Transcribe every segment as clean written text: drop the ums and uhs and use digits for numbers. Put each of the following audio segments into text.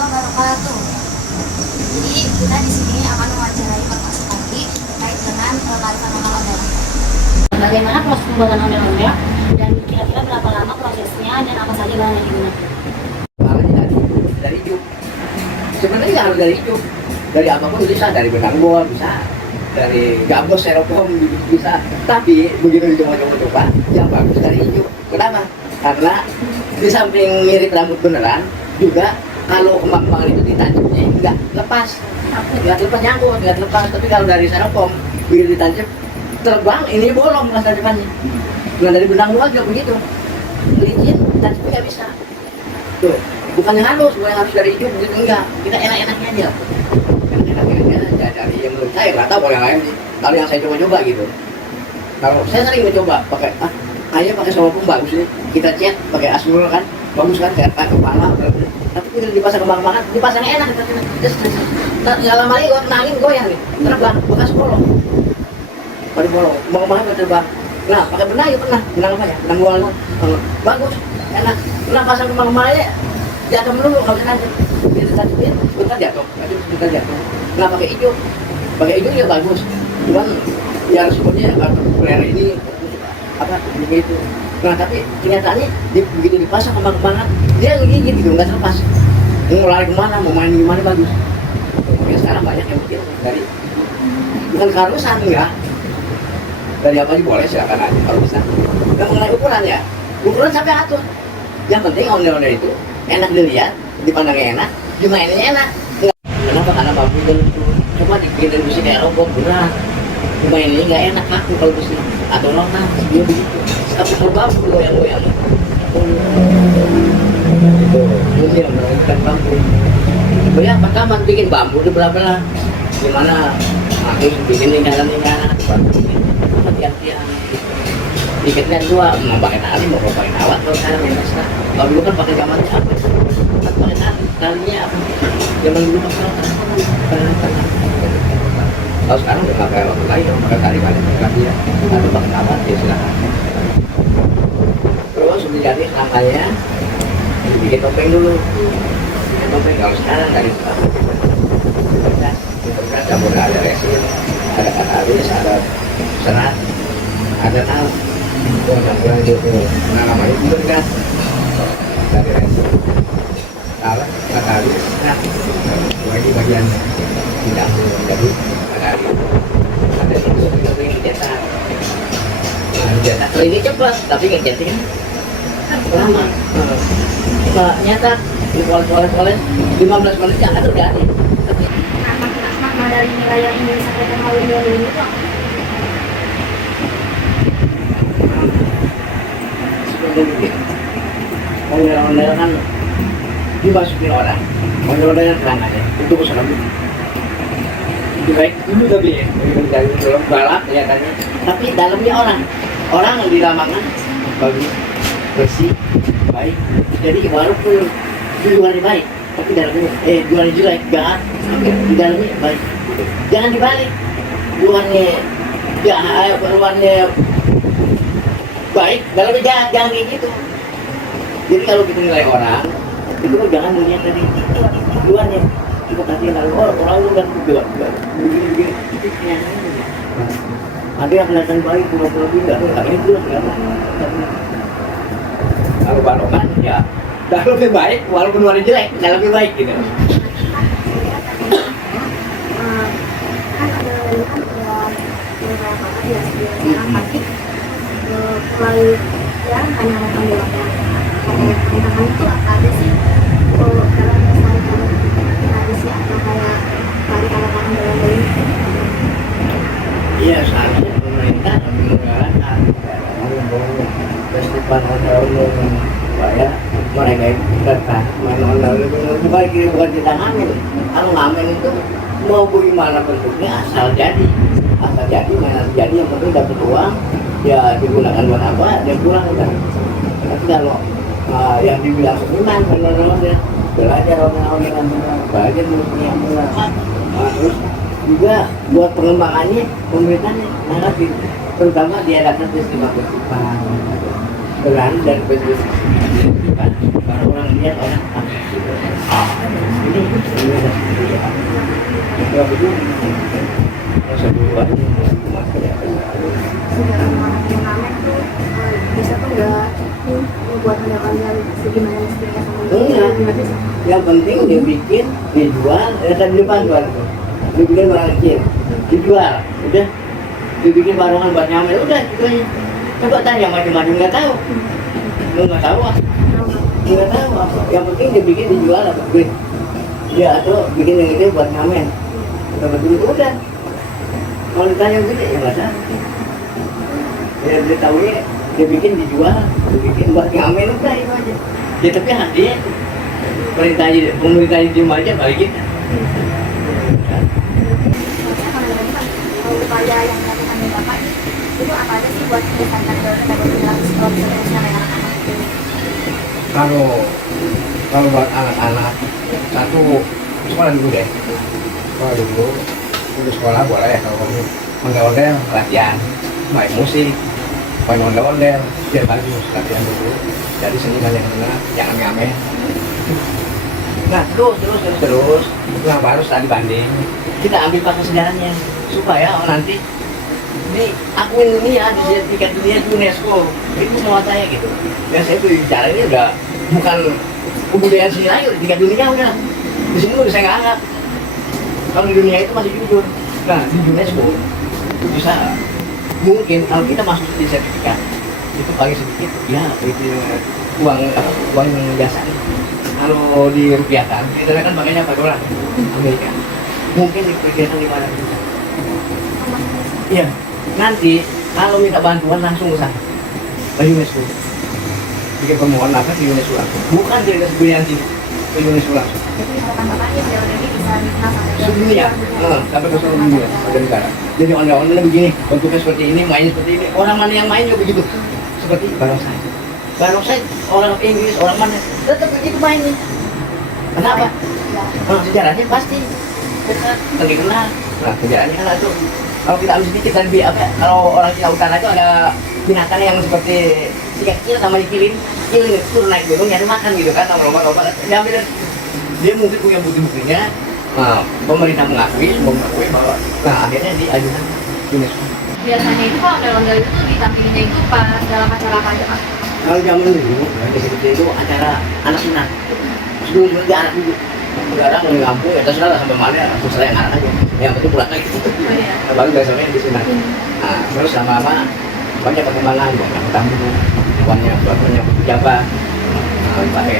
wabarakatuh. Jadi kita di sini akan mewawancarai Bapak Supardi terkait dengan kearifan lokal ondel. Bagaimana proses pembuatan ondel-ondel dan kira-kira berapa lama prosesnya dan apa saja bahan yang digunakan? Dari ijuk. Sebenarnya nggak harus dari ijuk. Dari apapun bisa, dari benang bol bisa, dari gabus, styrofoam bisa. Tapi begitu dicoba-coba, yang bagus dari ijuk. Kenapa? Karena di samping mirip rambut beneran, juga kalau kembang-kembang itu ditancapnya nggak lepas, nyangkut, nggak lepas. Tapi kalau dari styrofoam begitu ditancap terbang, ini bolong masa depannya. Nah dari benang bol juga begitu, licin, tancapnya nggak bisa. Tuh, bukannya halus, bukan harus dari ijuk begitu, enggak. Kita enak-enaknya aja. Enak-enaknya aja dari yang menurut saya, nggak tahu kalau yang lain sih. Kalau yang saya coba-coba gitu. Kalau saya sering mencoba pakai ayo pakai styrofoam bagus nih, kita cat pakai asmul kan, bagus kan, kayak kepala. Tapi kita dipasang kembang-kembangan, dipasangnya enak. Nggak lama lagi gua kena angin goyang nih, terbang, bekas bolong. Pada bolong, kembang-kembangan terbang. Nah, pakai benang ya pernah, benang apa ya? Benang bola, bagus, enak. Pernah pasang kembang-kembangannya, jatuh melulu kalau kita tancapin, bentar jatuh. Nah, pakai hijau ya bagus. Cuman ya resikonya kalau player ini apa begitu. Nah tapi kenyataannya begitu dipasang kembang-kembangan dia ngegigit gitu, nggak terlepas. Mau lari kemana, mau main gimana bagus. Oke, sekarang banyak yang bikin dari bukan keharusan ya. Dari apa aja boleh, silakan aja kalau bisa. Nah mengenai ukuran ya, ukuran sampai atur. Yang penting ondel-ondel itu enak dilihat, dipandangnya enak, dimainnya enak. Kenapa? Karena bambu itu coba dibikin besi kayak robot berat. Dimainnya nggak enak aku kalau besi atau lontar dia begitu. Tapi kalau bambu goyang-goyang itu mungkin menggunakan bambu. Banyak pertama bikin bambu di belah-belah. Gimana aku bikin lingkaran-lingkaran tiang-tiang dikitnya dua mau pakai tali mau pakai kawat kalau sekarang yang bisa. Kalau dulu kan pakai zamannya apa? Pakai talinya apa? Zaman dulu pakai kalau sekarang udah pakai waktu lain, pakai tali-tali lagi ya atau pakai kawat ya silakan. Terus sudah jadi rangkanya bikin topeng dulu. Topeng kalau sekarang dari bekas campur ada resin, ada katalis, ada serat, ada tal. Nah namanya itu bekas dari resin, tal, katalis, serat. Lagi bagian tidak jadi ada itu yang cetak. Cetak ini cepat, tapi ngecetaknya lama. Kalau nyetak dipoles-poles 15 menit ya ada udah ada. Makna dari nilai yang ingin disampaikan melalui ondel ini itu Ondel-ondel kan dimasukin orang. Ondel-ondel terangannya itu usaha itu baik dulu tapi ya dari dalam balap ya kan. Tapi dalamnya orang yang diramakan bagus, bersih, baik. Jadi walaupun di luarnya baik, tapi dalamnya luarnya jelek, jahat, di dalamnya baik. Jangan dibalik. Luarnya jahat, luarnya baik, dalamnya jahat, jangan kayak gitu. Jadi kalau kita nilai orang, itu jangan dilihat dari luarnya. Kita kasih lalu orang udah begini-begini. Ada yang kelihatan baik, pura-pura tidak, ini jelas nggak apa. Kalau balongan ya, dah lebih baik, walaupun luarnya jelek, dah lebih baik gitu. kan ada beberapa ya sekarang pasti mulai ya hanya ondel-ondel. Tantangan itu apa aja sih dalam melestarikan tradisi atau kayak kearifan ondel-ondel ini? Iya, seharusnya pemerintah menggalakkan festival ondel-ondel supaya mereka itu tetap main ondel-ondel bukan kita ngamen. Kalau ngamen itu mau bagaimana bentuknya asal jadi yang penting dapat uang ya digunakan buat apa dia pulang udah. Tapi kalau yang dibilang seniman ondel-ondel belajar ondel-ondelan belajar musiknya terus juga buat pengembangannya pemerintahnya nanti terutama diadakan festival berani dari festival kalau orang lihat orang ini udah segini ya. Enggak begitu. Masa dulu aja masa ya. Sejarah orang yang ngamen tuh bisa tuh nggak buat ondel-ondel segimana mestinya sama Enggak. nggak bisa. Yang penting dia bikin, dijual, ya kan di depan tuh. Dia bikin barang kecil, dijual, udah. Dia bikin barongan buat nyamen, udah gitu aja. Coba tanya macam-macam nggak tahu. Lu nggak tahu ah? Nggak tahu apa. Yang penting dia bikin, dijual apa beli. Dia atau bikin yang itu buat nyamen. Udah betul itu udah. Kalau ditanya gitu ya nggak tahu. Dia tahu ya, dia bikin dijual, dia bikin buat nyamen udah itu aja. Ya tapi hati pemerintah diem aja balikin. Maksudnya kalau dari Pak, kalau upaya yang dilakukan oleh Bapak itu apa aja sih buat menyelesaikan pedagogi gratis kalau bisa terusnya kayak anak-anak? Kalau buat anak-anak satu sekolah dulu deh. Sekolah dulu, untuk sekolah boleh kalau kamu ondel-ondel latihan, main musik, main ondel-ondel, biar bagus latihan dulu. Jadi seniman yang benar, jangan ngamen. Nah terus, nah baru setelah dibanding kita ambil pakai sejarahnya supaya nanti ini akuin dunia di sertifikat dunia di UNESCO itu semua saya gitu. Dan saya tuh bicara ini udah bukan kebudayaan sini lagi, tingkat dunia udah di sini udah saya nggak anggap. Kalau di dunia itu masih jujur. Nah di UNESCO itu bisa mungkin kalau kita masuk di sertifikat itu paling sedikit ya itu uang yang biasa. Kalau dirupiahkan kita kan pakainya apa dolar Amerika mungkin diperkirakan 500 juta. Iya nanti kalau minta bantuan langsung ke sana ke UNESCO bikin permohonan apa di UNESCO langsung bukan di Guyanti ke UNESCO langsung. Jadi harapan Bapak ya sejauh ini bisa dikenal sampai ke Sedunia sampai ke seluruh dunia warga negara. Jadi ondel-ondel begini bentuknya seperti ini mainnya seperti ini orang mana yang main juga begitu seperti barongsai orang Inggris orang mana tetap begitu mainnya. Kenapa? Sejarahnya pasti kita dikenal. Nah sejarahnya kan itu kalau kita ambil sedikit dan kalau orang Cina Utara itu ada binatang yang seperti si kecil sama kilin itu naik gunung nyari makan gitu kan sama lomba-lomba diambil dia mungkin punya bukti-buktinya. Pemerintah mengakui bahwa nah akhirnya diajukan UNESCO. biasanya itu kalau ondel-ondel itu tuh ditampilinnya itu pas dalam acara apa aja Pak? Kalau zaman dulu itu acara anak sunat sebelum dia anak dulu sekarang di kampung ya terserah lah sampai mana aku selain anak aja yang penting pulang lagi baru besoknya di sunat. Nah terus lama-lama banyak perkembangan banyak tamu banyak pejabat dipakai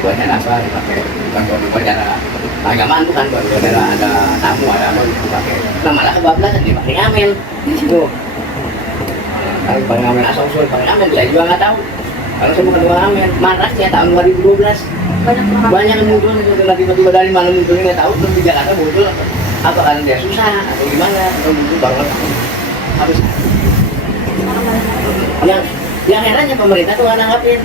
buatnya apa dipakai bukan buat acara agamaan bukan buat ada tamu ada apa dipakai nah malah kebablasan dipakai ngamen tuh kalau pakai ngamen asal usul pakai ngamen saya juga nggak tahu kalau saya bukan tukang ngamen maras ya tahun 2012 banyak yang muncul itu tiba-tiba dari mana munculnya nggak tahu terus di Jakarta muncul apa karena dia susah atau gimana atau muncul banget habis yang herannya pemerintah tuh nggak nanggapin.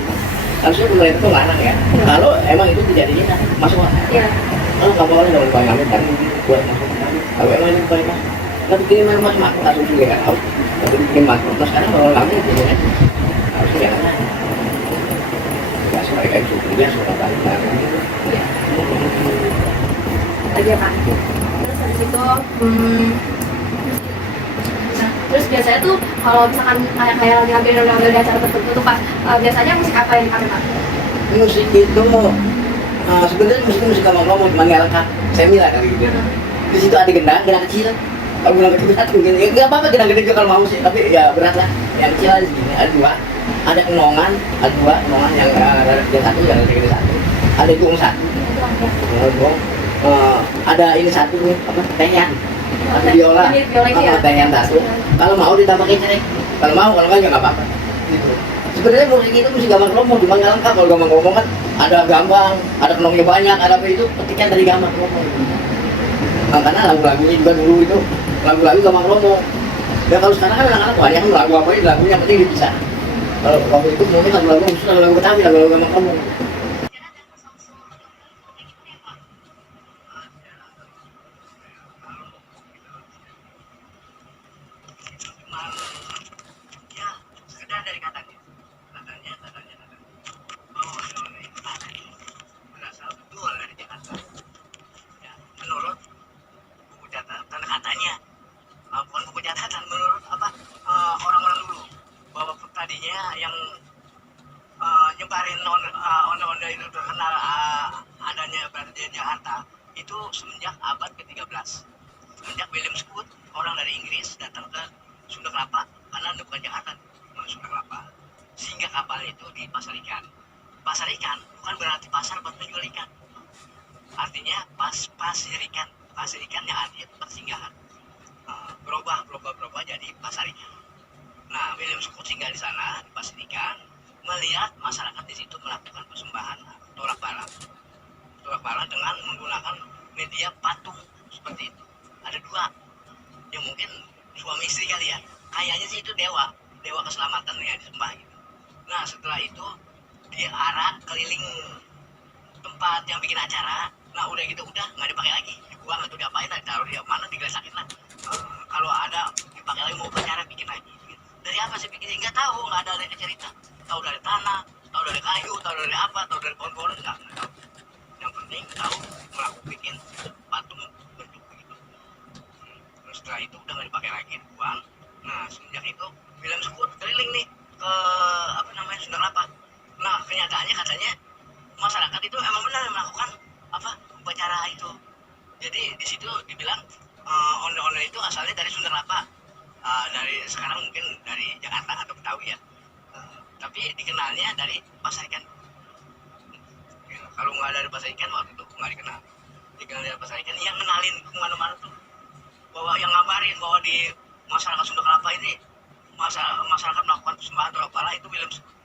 Harusnya pemerintah tuh ngarang ya. Kalau emang itu tidak diminta masuk Iya. kalau nggak boleh dalam bayangan kan buat masuk kalau emang itu bukan mas tapi kiriman mas mak langsung juga nggak tahu tapi bikin masuk nah sekarang kalau kami itu ya harusnya ya nggak sebaik itu dia sudah balik Aja Pak. Terus habis itu nah, terus biasanya tuh kalau misalkan kayak lagi ambil ondel-ondel di acara tertentu tuh Pak, biasanya musik apa yang dipakai Pak? musik itu sebenarnya musik ngomong cuma nggak lengkap seminar kali gitu di situ ada gendang kecil kalau gendang kecil satu gitu ya nggak apa-apa gendang gede juga kalau mau sih tapi ya berat lah yang kecil aja segini ada dua ada kenongan yang satu yang gede satu ada gong satu ada ini satu nih apa teyan ada biola teyan satu kalau mau ditambah kecerek kalau mau kalau nggak ya nggak apa-apa gitu. Sebenarnya musik itu musik gampang kelompok, cuma nggak lengkap. Kalau gampang kelompok kan ada gambang, ada kenongnya banyak, ada apa itu petikan dari gampang kelompok. Nah, karena lagu-lagunya juga dulu itu lagu-lagu gampang kelompok. Ya kalau sekarang kan anak-anak banyak kan lagu apa itu lagunya penting dipisah. Kalau waktu itu mungkin lagu-lagu khusus lagu Betawi, lagu-lagu gampang kelompok. itu semenjak abad ke-13. Semenjak William Scott, orang dari Inggris datang ke Sunda Kelapa karena bukan Jakarta, Sunda Kelapa. Sehingga kapal itu di pasar ikan. Pasar ikan bukan berarti pasar buat menjual ikan. Artinya pasir ikan. Pasir ikan yang artinya tempat singgahan. Berubah jadi pasar ikan. Nah, William Scott singgah di sana di pasar ikan, melihat masyarakat di situ melakukan persembahan tolak bala dengan menggunakan media patung seperti itu. Ada dua, yang mungkin suami istri kali ya. Kayaknya sih itu dewa keselamatan yang disembah gitu. Nah, setelah itu dia arah keliling tempat yang bikin acara. Nah, udah gitu udah nggak dipakai lagi, dibuang atau diapain, ditaruh di mana, digelesakin lah. Kalau ada dipakai lagi mau acara bikin lagi. Dari apa sih bikinnya? Nggak tahu, nggak ada cerita. Tahu dari tanah, tahu dari kayu, tahu dari apa, tahu dari pohon-pohon, nggak tahu. Yang penting tahu melakukan bikin patung bentuk begitu. Terus setelah itu udah nggak dipakai lagi, dibuang. Nah, semenjak itu William Scott keliling nih ke Sunda Kelapa. Nah, kenyataannya katanya masyarakat itu emang benar melakukan upacara itu. Jadi di situ dibilang ondel-ondel itu asalnya dari Sunda Kelapa. Dari sekarang mungkin dari Jakarta atau Betawi ya. Tapi dikenalnya dari pasar ikan. Ya, kalau nggak dari pasar ikan waktu itu nggak dikenal. Dikenal dari pasar ikan yang kenalin kemana-mana tuh, bahwa yang ngabarin bahwa di masyarakat Sunda Kelapa ini masyarakat melakukan persembahan tolak bala itu William Scott.